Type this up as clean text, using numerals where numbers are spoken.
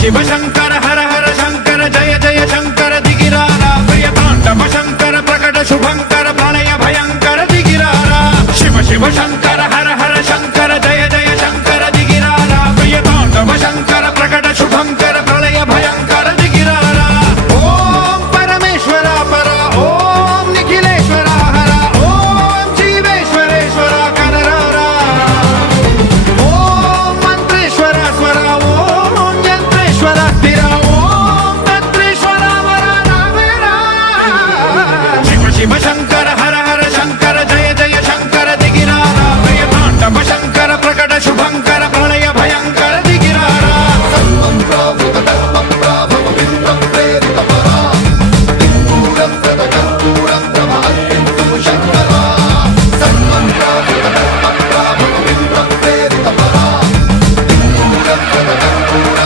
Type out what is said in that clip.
शिव शंकर हर हर शंकर जय जय शंकर दिगिरारा प्रिय तांडव शंकर प्रकट शुभंकर प्रणय भयंकर दिगिरारा शिव शिव शंकर